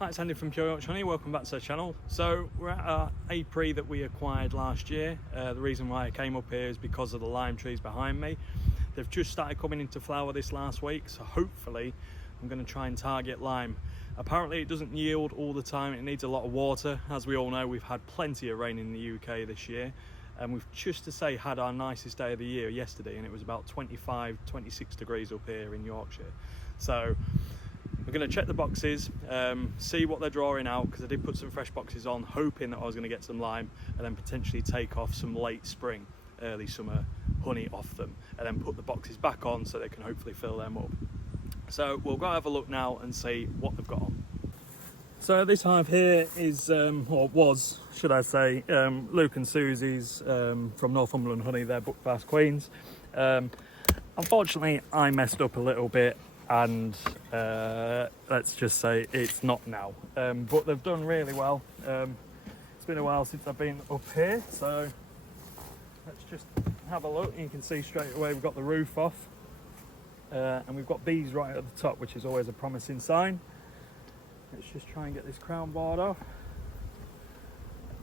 Hi, it's Andy from Pure Yorkshire Honey. Welcome back to the channel. So we're at our apiary that we acquired last year. The reason why I came up here is because of the lime trees behind me. They've just started coming into flower this last week, so hopefully I'm going to try and target lime. Apparently it doesn't yield all the time, it needs a lot of water. As we all know, we've had plenty of rain in the UK this year, and we've just to say had our nicest day of the year yesterday, and it was about 25-26 degrees up here in Yorkshire. So we're going to check the boxes, see what they're drawing out, because I did put some fresh boxes on hoping that I was going to get some lime, and then potentially take off some late spring, early summer honey off them, and then put the boxes back on so they can hopefully fill them up. So we'll go have a look now and see what they've got on. So this hive here is, or was, should I say, Luke and Susie's from Northumberland Honey. They're Buckfast Queens. Unfortunately, I messed up a little bit, and let's just say it's not now. But they've done really well. It's been a while since I've been up here, so let's just have a look. You can see straight away we've got the roof off, and we've got bees right at the top, which is always a promising sign. Let's just try and get this crown board off.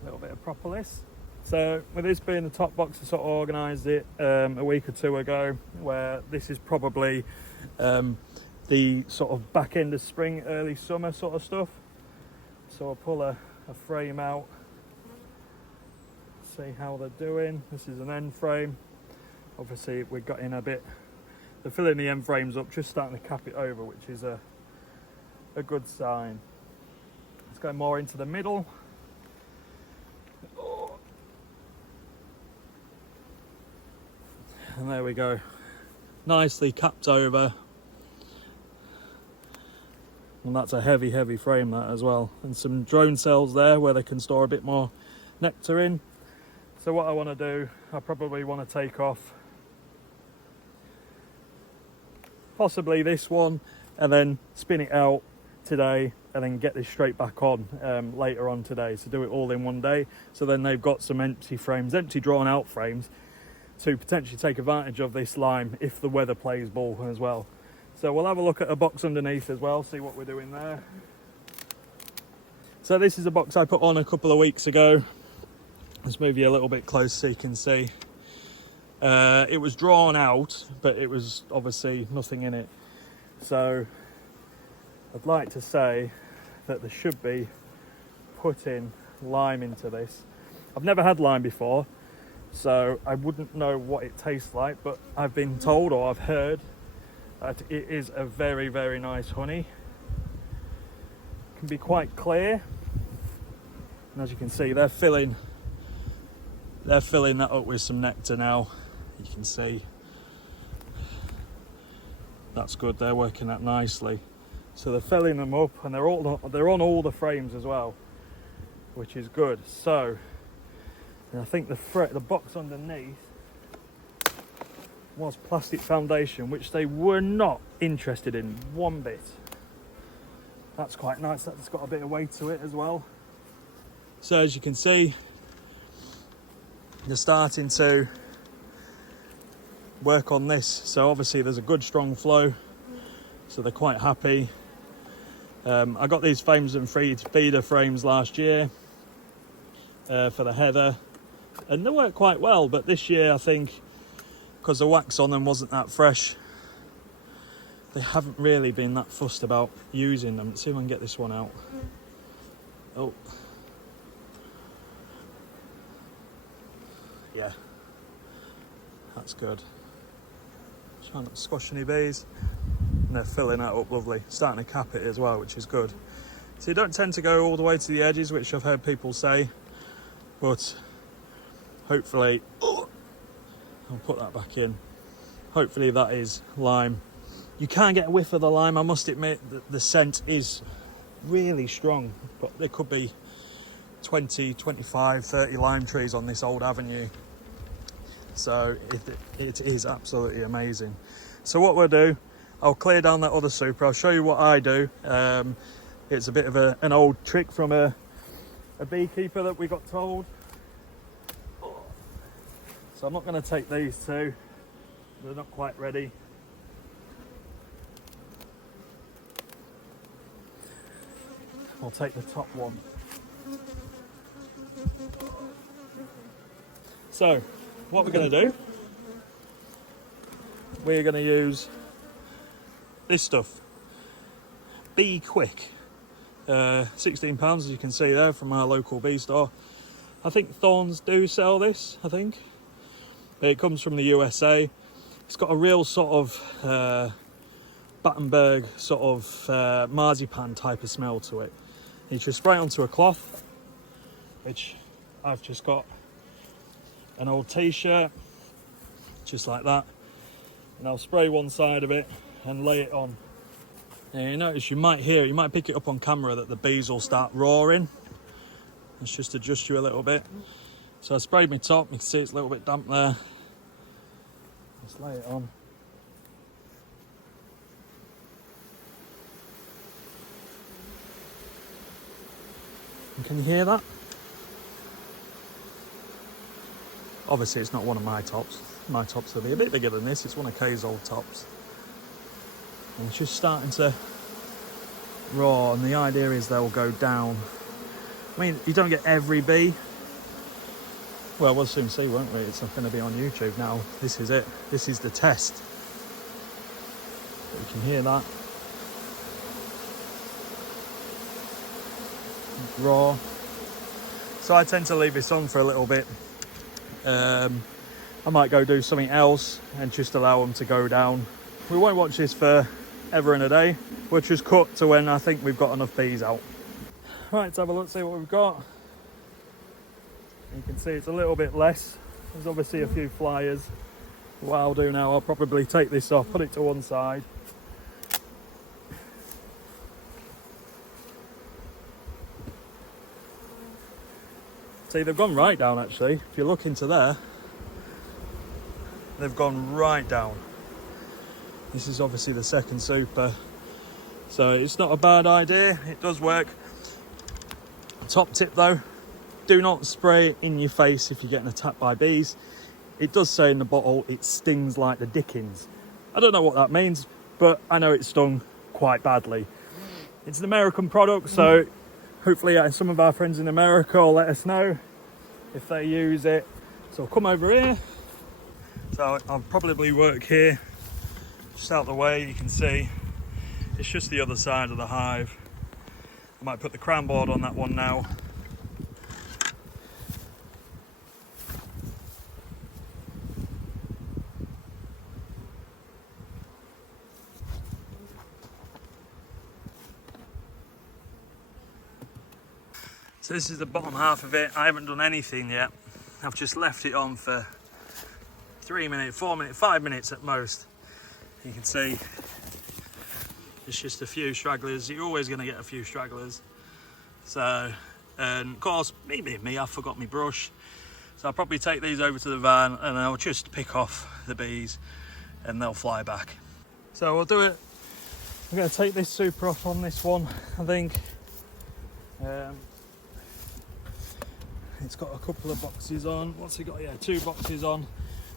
A little bit of propolis. So with this being the top box, I sort of organised it a week or two ago, where this is probably the sort of back end of spring, early summer sort of stuff. So I'll pull a frame out, see how they're doing. This is an end frame. Obviously we've got in a bit, they're filling the end frames up, just starting to cap it over, which is a good sign. Let's go more into the middle. And there we go, nicely capped over. And that's a heavy frame, that as well. And some drone cells there where they can store a bit more nectar in. So what I want to do, I probably want to take off possibly this one and then spin it out today, and then get this straight back on later on today. So do it all in one day. So then they've got some empty frames, empty drawn out frames, to potentially take advantage of this lime if the weather plays ball as well. So we'll have a look at a box underneath as well, see what we're doing there. So this is a box I put on a couple of weeks ago. Let's move you a little bit close so you can see. It was drawn out, but it was obviously nothing in it. So I'd like to say that there should be putting lime into this. I've never had lime before, so I wouldn't know what it tastes like, but I've been told, or I've heard, that it is a very nice honey. It can be quite clear, and as you can see, they're filling that up with some nectar now. You can see that's good, they're working that nicely. So they're filling them up, and they're on all the frames as well, which is good. So, and I think the box underneath was plastic foundation, which they were not interested in one bit. That's quite nice. That's got a bit of weight to it as well. So as you can see, they're starting to work on this. So obviously there's a good strong flow, so they're quite happy. I got these frames and feeder frames last year for the heather, and they worked quite well, but this year I think because the wax on them wasn't that fresh, they haven't really been that fussed about using them. Let's see if I can get this one out. Oh yeah, that's good. Trying not to squash any bees. And they're filling that up lovely, starting to cap it as well, which is good. So you don't tend to go all the way to the edges, which I've heard people say, but hopefully, I'll put that back in. Hopefully that is lime. You can get a whiff of the lime, I must admit that the scent is really strong, but there could be 20, 25, 30 lime trees on this old avenue. So it is absolutely amazing. So what we'll do, I'll clear down that other super. I'll show you what I do. It's a bit of an old trick from a beekeeper that we got told. So I'm not going to take these two. They're not quite ready. We'll take the top one. So, what we're going to do, we're going to use this stuff. Bee Quick. £16 as you can see there from our local bee store. I think Thorns do sell this, I think. It comes from the USA. It's got a real sort of Battenberg sort of marzipan type of smell to it. You just spray it onto a cloth, which I've just got an old t-shirt, just like that, and I'll spray one side of it and lay it on. Now you notice, you might pick it up on camera that the bees will start roaring. Let's just adjust you a little bit. So I sprayed my top, you can see it's a little bit damp there. Just lay it on. And can you hear that? Obviously it's not one of my tops. My tops will be a bit bigger than this. It's one of Kay's old tops. And it's just starting to roar, and the idea is they'll go down. I mean, you don't get every bee. Well, we'll soon see, won't we? It's not going to be on YouTube now. This is it. This is the test. But you can hear that. Roar. So I tend to leave this on for a little bit. I might go do something else and just allow them to go down. We won't watch this for ever and a day. We'll just cut to when I think we've got enough bees out. Right, let's have a look, see what we've got. You can see it's a little bit less. There's obviously a few flyers. What I'll do now, I'll probably take this off, put it to one side. See, they've gone right down actually. If you look into there, they've gone right down. This is obviously the second super. So it's not a bad idea, it does work. Top tip though, do not spray in your face if you're getting attacked by bees. It does say in the bottle it stings like the dickens. I don't know what that means, but I know it stung quite badly. It's an American product, so hopefully some of our friends in America will let us know if they use it. So I'll come over here. So I'll probably work here, just out the way. You can see it's just the other side of the hive. I might put the crown board on that one now. So this is the bottom half of it. I haven't done anything yet. I've just left it on for 3 minutes, 4 minutes, 5 minutes at most. You can see it's just a few stragglers. You're always going to get a few stragglers. So, and of course, me, I forgot my brush. So I'll probably take these over to the van and I'll just pick off the bees and they'll fly back. So we'll do it. I'm going to take this super off on this one, I think. It's got a couple of boxes on. What's it got? Yeah, 2 boxes on.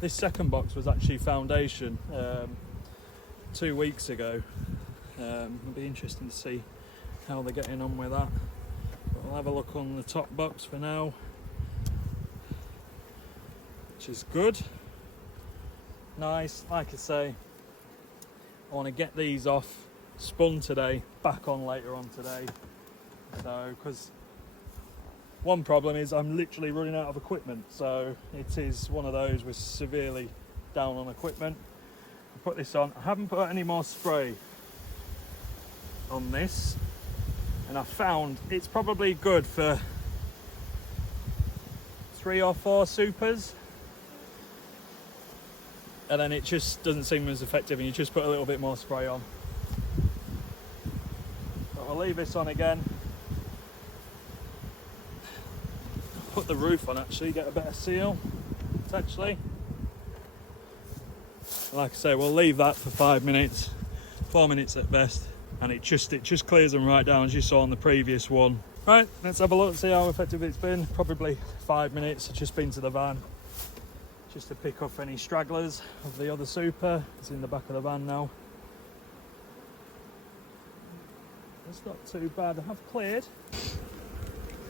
This second box was actually foundation 2 weeks ago. It'll be interesting to see how they're getting on with that. But we'll have a look on the top box for now, which is good. Nice. Like I say, I want to get these off, spun today, back on later on today. So, because one problem is I'm literally running out of equipment, so it is one of those we're severely down on equipment. I'll put this on. I haven't put any more spray on this, and I found it's probably good for 3 or 4 supers, and then it just doesn't seem as effective and you just put a little bit more spray on. But I'll leave this on again. Put the roof on actually, get a better seal potentially. Like I say, we'll leave that for 5 minutes, 4 minutes at best, and it just clears them right down as you saw on the previous one. Right, let's have a look, see how effective it's been. Probably 5 minutes. I've just been to the van just to pick up any stragglers of the other super. It's in the back of the van now. it's not too bad. I have cleared.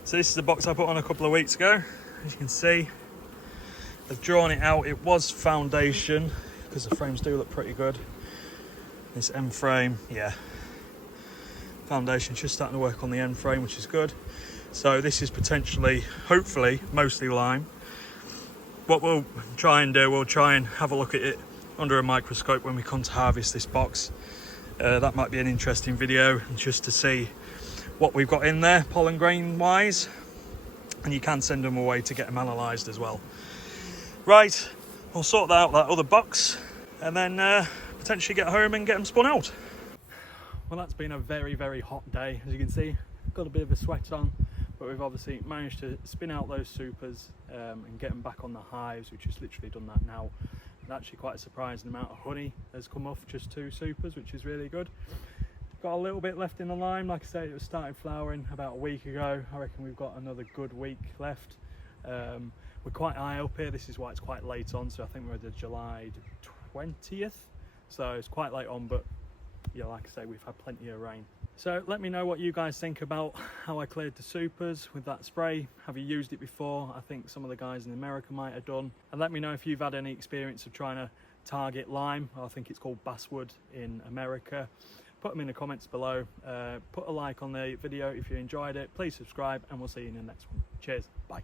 So this is the box I put on a couple of weeks ago. As you can see, I've drawn it out. It was foundation because the frames do look pretty good. This end frame, yeah, foundation's just starting to work on the end frame, which is good. So this is potentially, hopefully, mostly lime. What we'll try and do, we'll try and have a look at it under a microscope when we come to harvest this box. That might be an interesting video, just to see what we've got in there pollen grain wise, and you can send them away to get them analysed as well. Right, we'll sort out that other box and then potentially get home and get them spun out. Well, that's been a very, very hot day. As you can see, got a bit of a sweat on, but we've obviously managed to spin out those supers and get them back on the hives. We've just literally done that now. And actually quite a surprising amount of honey has come off just 2 supers, which is really good. Got a little bit left in the lime. Like I say, it was started flowering about a week ago. I reckon we've got another good week left. We're quite high up here. This is why it's quite late on. So I think we're the July 20th. So it's quite late on, but yeah, like I say, we've had plenty of rain. So let me know what you guys think about how I cleared the supers with that spray. Have you used it before? I think some of the guys in America might have done. And let me know if you've had any experience of trying to target lime. I think it's called basswood in America. Put them in the comments below. Put a like on the video if you enjoyed it. Please subscribe, and we'll see you in the next one. Cheers. Bye.